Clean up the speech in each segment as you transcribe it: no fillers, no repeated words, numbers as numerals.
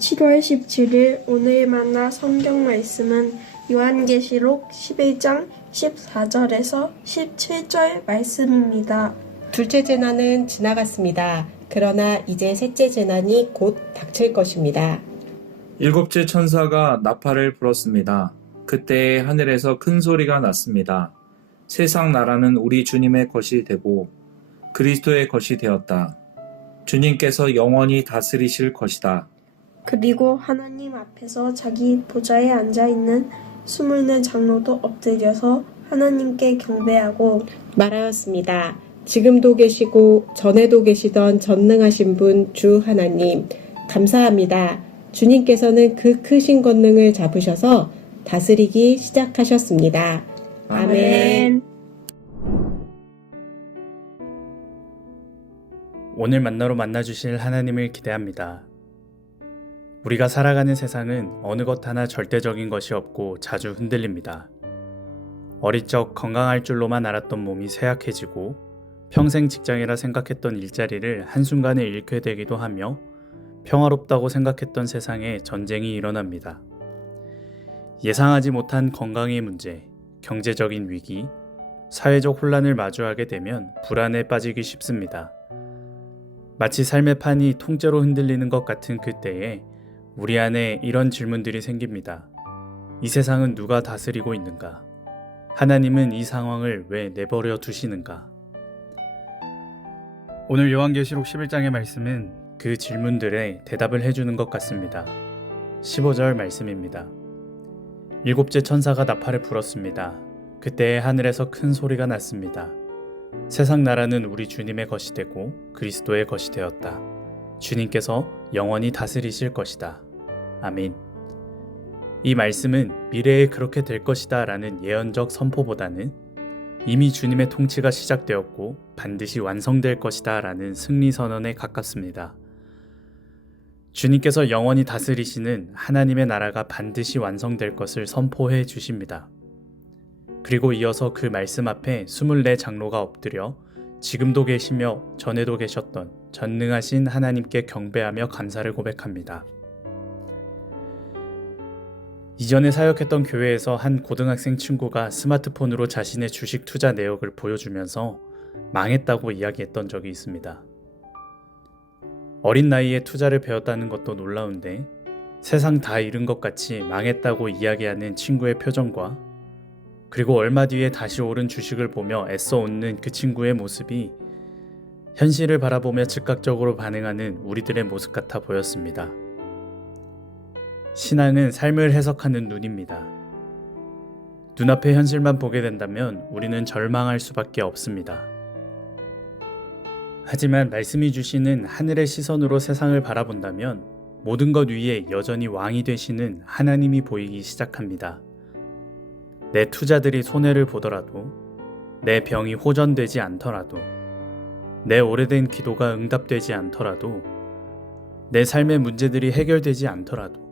7월 17일 오늘 만나 성경 말씀은 요한계시록 11장 14절에서 17절 말씀입니다. 둘째 재난은 지나갔습니다. 그러나 이제 셋째 재난이 곧 닥칠 것입니다. 일곱째 천사가 나팔을 불었습니다. 그때 하늘에서 큰 소리가 났습니다. 세상 나라는 우리 주님의 것이 되고 그리스도의 것이 되었다. 주님께서 영원히 다스리실 것이다. 그리고 하나님 앞에서 자기 보좌에 앉아있는 24 장로도 엎드려서 하나님께 경배하고 말하였습니다. 지금도 계시고 전에도 계시던 전능하신 분 주 하나님 감사합니다. 주님께서는 그 크신 권능을 잡으셔서 다스리기 시작하셨습니다. 아멘. 오늘 만나러 만나주실 하나님을 기대합니다. 우리가 살아가는 세상은 어느 것 하나 절대적인 것이 없고 자주 흔들립니다. 어릴 적 건강할 줄로만 알았던 몸이 쇠약해지고 평생 직장이라 생각했던 일자리를 한순간에 잃게 되기도 하며 평화롭다고 생각했던 세상에 전쟁이 일어납니다. 예상하지 못한 건강의 문제, 경제적인 위기, 사회적 혼란을 마주하게 되면 불안에 빠지기 쉽습니다. 마치 삶의 판이 통째로 흔들리는 것 같은 그때에 우리 안에 이런 질문들이 생깁니다. 이 세상은 누가 다스리고 있는가? 하나님은 이 상황을 왜 내버려 두시는가? 오늘 요한계시록 11장의 말씀은 그 질문들에 대답을 해주는 것 같습니다. 15절 말씀입니다. 일곱째 천사가 나팔을 불었습니다. 그때 하늘에서 큰 소리가 났습니다. 세상 나라는 우리 주님의 것이 되고 그리스도의 것이 되었다. 주님께서 영원히 다스리실 것이다. 아멘. 이 말씀은 미래에 그렇게 될 것이다 라는 예언적 선포보다는 이미 주님의 통치가 시작되었고 반드시 완성될 것이다 라는 승리 선언에 가깝습니다. 주님께서 영원히 다스리시는 하나님의 나라가 반드시 완성될 것을 선포해 주십니다. 그리고 이어서 그 말씀 앞에 24 장로가 엎드려 지금도 계시며 전에도 계셨던 전능하신 하나님께 경배하며 감사를 고백합니다. 이전에 사역했던 교회에서 한 고등학생 친구가 스마트폰으로 자신의 주식 투자 내역을 보여주면서 망했다고 이야기했던 적이 있습니다. 어린 나이에 투자를 배웠다는 것도 놀라운데 세상 다 잃은 것 같이 망했다고 이야기하는 친구의 표정과 그리고 얼마 뒤에 다시 오른 주식을 보며 애써 웃는 그 친구의 모습이 현실을 바라보며 즉각적으로 반응하는 우리들의 모습 같아 보였습니다. 신앙은 삶을 해석하는 눈입니다. 눈앞의 현실만 보게 된다면 우리는 절망할 수밖에 없습니다. 하지만 말씀이 주시는 하늘의 시선으로 세상을 바라본다면 모든 것 위에 여전히 왕이 되시는 하나님이 보이기 시작합니다. 내 투자들이 손해를 보더라도, 내 병이 호전되지 않더라도, 내 오래된 기도가 응답되지 않더라도, 내 삶의 문제들이 해결되지 않더라도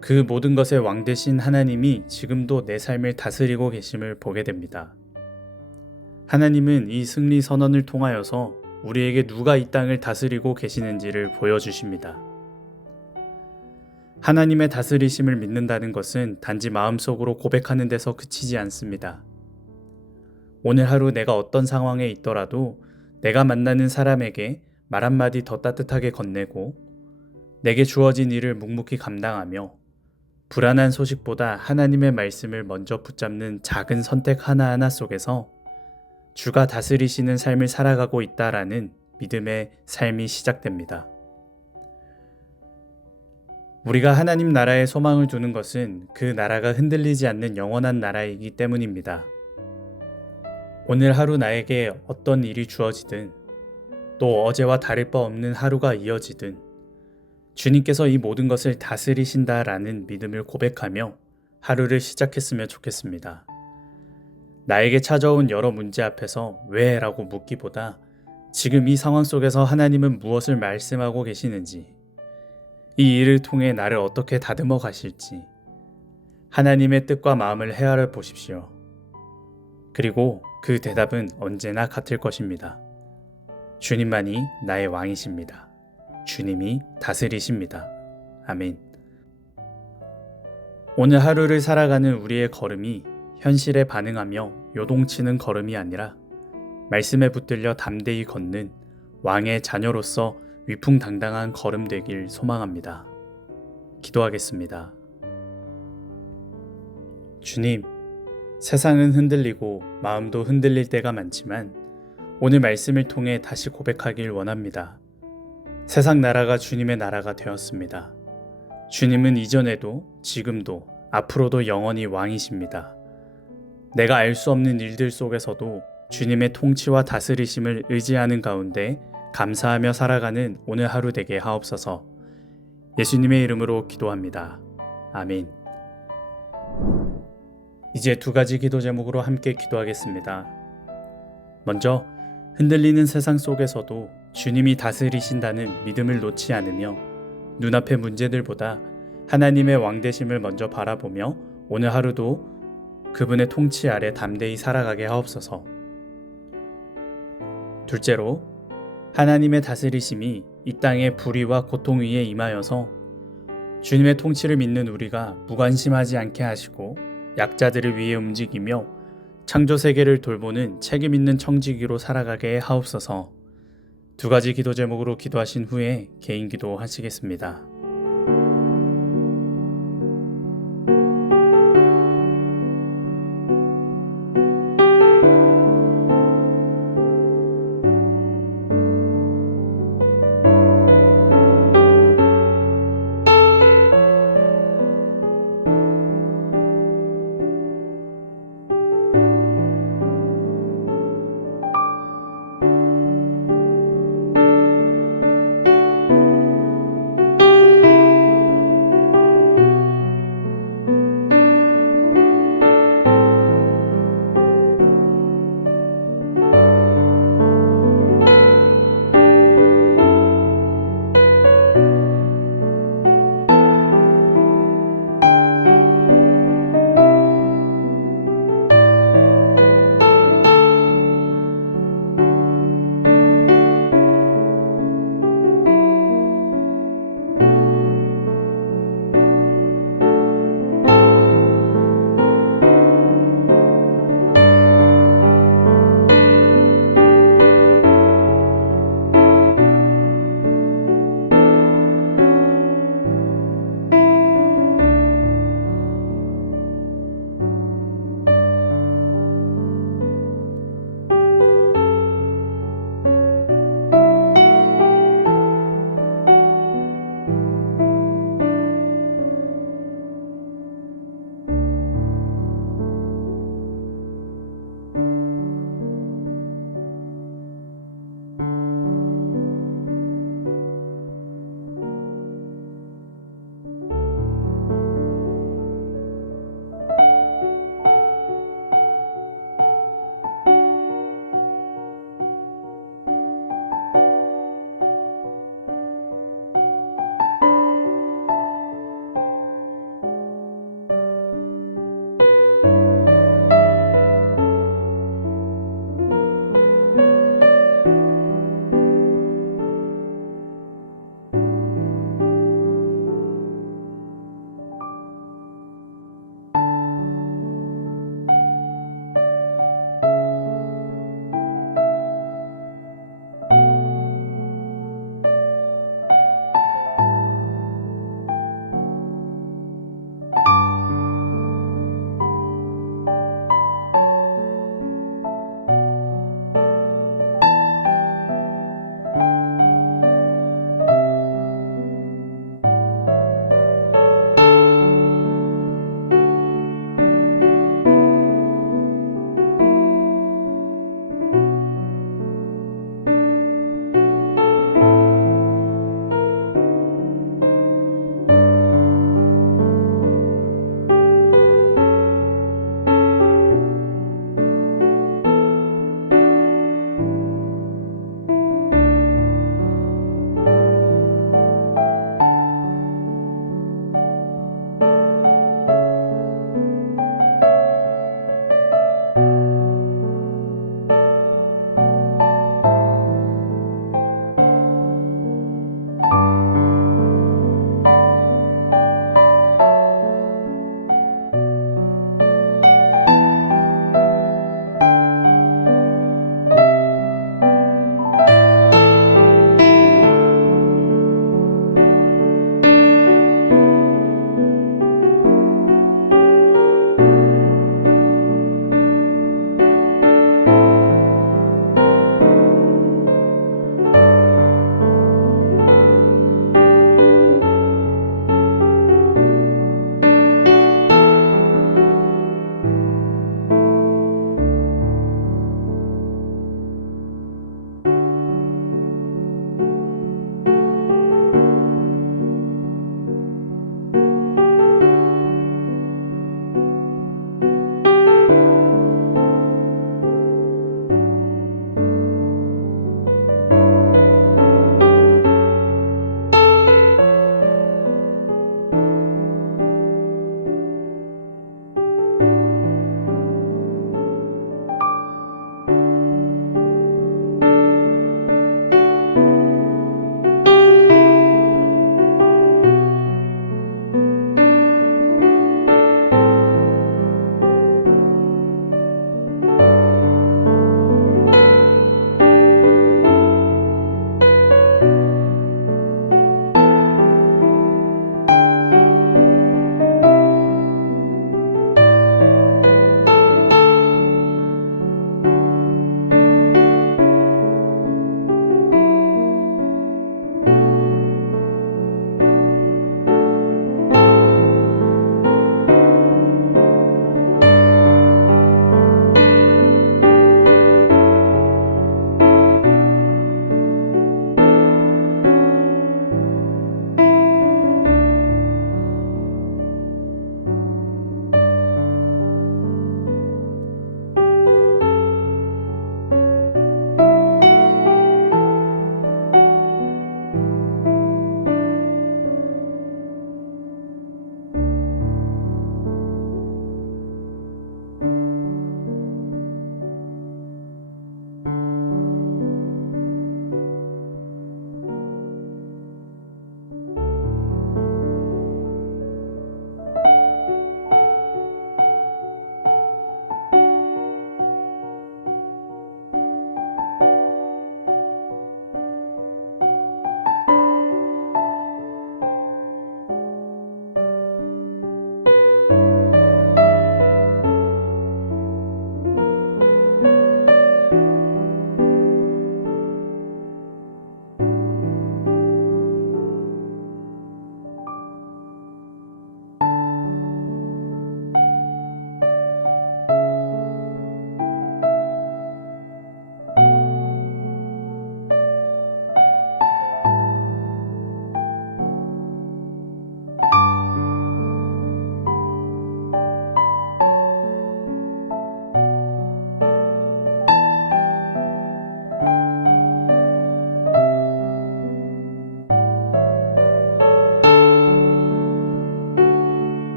그 모든 것의 왕 되신 하나님이 지금도 내 삶을 다스리고 계심을 보게 됩니다. 하나님은 이 승리 선언을 통하여서 우리에게 누가 이 땅을 다스리고 계시는지를 보여주십니다. 하나님의 다스리심을 믿는다는 것은 단지 마음속으로 고백하는 데서 그치지 않습니다. 오늘 하루 내가 어떤 상황에 있더라도 내가 만나는 사람에게 말 한마디 더 따뜻하게 건네고 내게 주어진 일을 묵묵히 감당하며 불안한 소식보다 하나님의 말씀을 먼저 붙잡는 작은 선택 하나하나 속에서 주가 다스리시는 삶을 살아가고 있다라는 믿음의 삶이 시작됩니다. 우리가 하나님 나라에 소망을 두는 것은 그 나라가 흔들리지 않는 영원한 나라이기 때문입니다. 오늘 하루 나에게 어떤 일이 주어지든 또 어제와 다를 바 없는 하루가 이어지든 주님께서 이 모든 것을 다스리신다라는 믿음을 고백하며 하루를 시작했으면 좋겠습니다. 나에게 찾아온 여러 문제 앞에서 왜? 라고 묻기보다 지금 이 상황 속에서 하나님은 무엇을 말씀하고 계시는지, 이 일을 통해 나를 어떻게 다듬어 가실지 하나님의 뜻과 마음을 헤아려 보십시오. 그리고 그 대답은 언제나 같을 것입니다. 주님만이 나의 왕이십니다. 주님이 다스리십니다. 아멘. 오늘 하루를 살아가는 우리의 걸음이 현실에 반응하며 요동치는 걸음이 아니라 말씀에 붙들려 담대히 걷는 왕의 자녀로서 위풍당당한 걸음 되길 소망합니다. 기도하겠습니다. 주님, 세상은 흔들리고 마음도 흔들릴 때가 많지만 오늘 말씀을 통해 다시 고백하길 원합니다. 세상 나라가 주님의 나라가 되었습니다. 주님은 이전에도 지금도 앞으로도 영원히 왕이십니다. 내가 알 수 없는 일들 속에서도 주님의 통치와 다스리심을 의지하는 가운데 감사하며 살아가는 오늘 하루 되게 하옵소서. 예수님의 이름으로 기도합니다. 아멘. 이제 두 가지 기도 제목으로 함께 기도하겠습니다. 먼저 흔들리는 세상 속에서도 주님이 다스리신다는 믿음을 놓지 않으며 눈앞의 문제들보다 하나님의 왕되심을 먼저 바라보며 오늘 하루도 그분의 통치 아래 담대히 살아가게 하옵소서. 둘째로, 하나님의 다스리심이 이 땅의 불의와 고통 위에 임하여서 주님의 통치를 믿는 우리가 무관심하지 않게 하시고 약자들을 위해 움직이며 창조 세계를 돌보는 책임 있는 청지기로 살아가게 하옵소서. 두 가지 기도 제목으로 기도하신 후에 개인 기도 하시겠습니다.